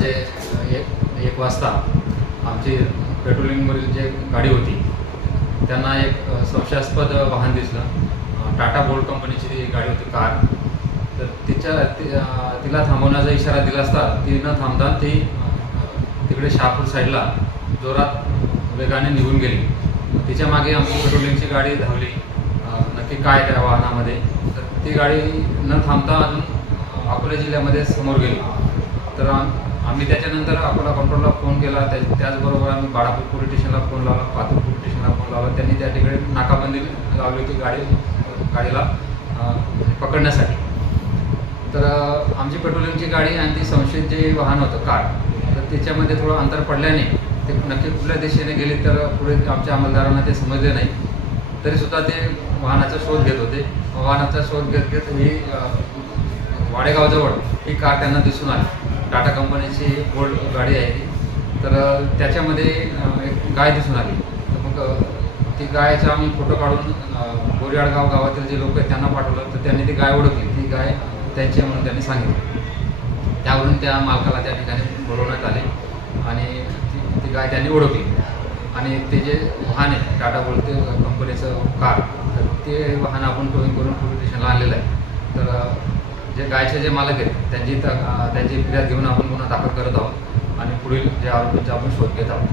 जे एक वाजता आमची पेट्रोलिंगवरील जे गाडी होती त्यांना एक संशयास्पद वाहन दिसलं। टाटा बोल्ट कंपनीची ती गाडी होती, कार। तर तिला थांबवण्याचा इशारा दिला असता ती न थांबता ती तिकडे शहापूर साईडला जोरात वेगाने निघून गेली। तिच्या मागे आमची पेट्रोलिंगची गाडी धावली। नक्की काय त्या वाहनामध्ये, तर ती गाडी न थांबता अजून अकोला जिल्ह्यामध्ये समोर गेली। तर आम्ही त्याच्यानंतर अकोला कंट्रोलला फोन केला। त्याचबरोबर आम्ही बाळापूर पोलीस स्टेशनला फोन लावला, पातूर पोलीस स्टेशनला फोन लावला। त्यांनी त्या ठिकाणी नाकाबंदी लावली होती गाडीला पकडण्यासाठी। तर आमची पेट्रोलिंगची गाडी आणि ती संशयित जे वाहन होतं, कार, तर त्याच्यामध्ये थोडं अंतर पडल्याने ते नक्की कुठल्या दिशेने गेले तर पुढे आमच्या अंमलदारांना ते समजले नाही। तरीसुद्धा ते वाहनाचा शोध घेत होते। वाहनाचा शोध घेत ही वाडेगावजवळ ही कार त्यांना दिसून आली। टाटा कंपनीची बोल्ट गाडी आहे ती। तर त्याच्यामध्ये एक गाय दिसून आली। तर मग ती गायचा आम्ही फोटो काढून बोरियाडगाव गावातील जे लोक आहेत त्यांना पाठवलं। तर त्यांनी ती गाय ओळखली, ती गाय त्यांची म्हणून त्यांनी सांगितलं। त्यावरून त्या मालकाला त्या ठिकाणी बोलवण्यात आले आणि ती गाय त्यांनी ओळखली। आणि ते जे वाहन आहे टाटा बोल्ट कंपनीचं कार, तर ते वाहन आपण टोविंग करून पोलीस स्टेशनला आणलेलं आहे। तर जे गायचे जे मालक आहेत त्यांची फिर्याद घेऊन आपण गुन्हा दाखल करत आहोत आणि पुढील जे आरोपींचा आपण शोध घेत आहोत।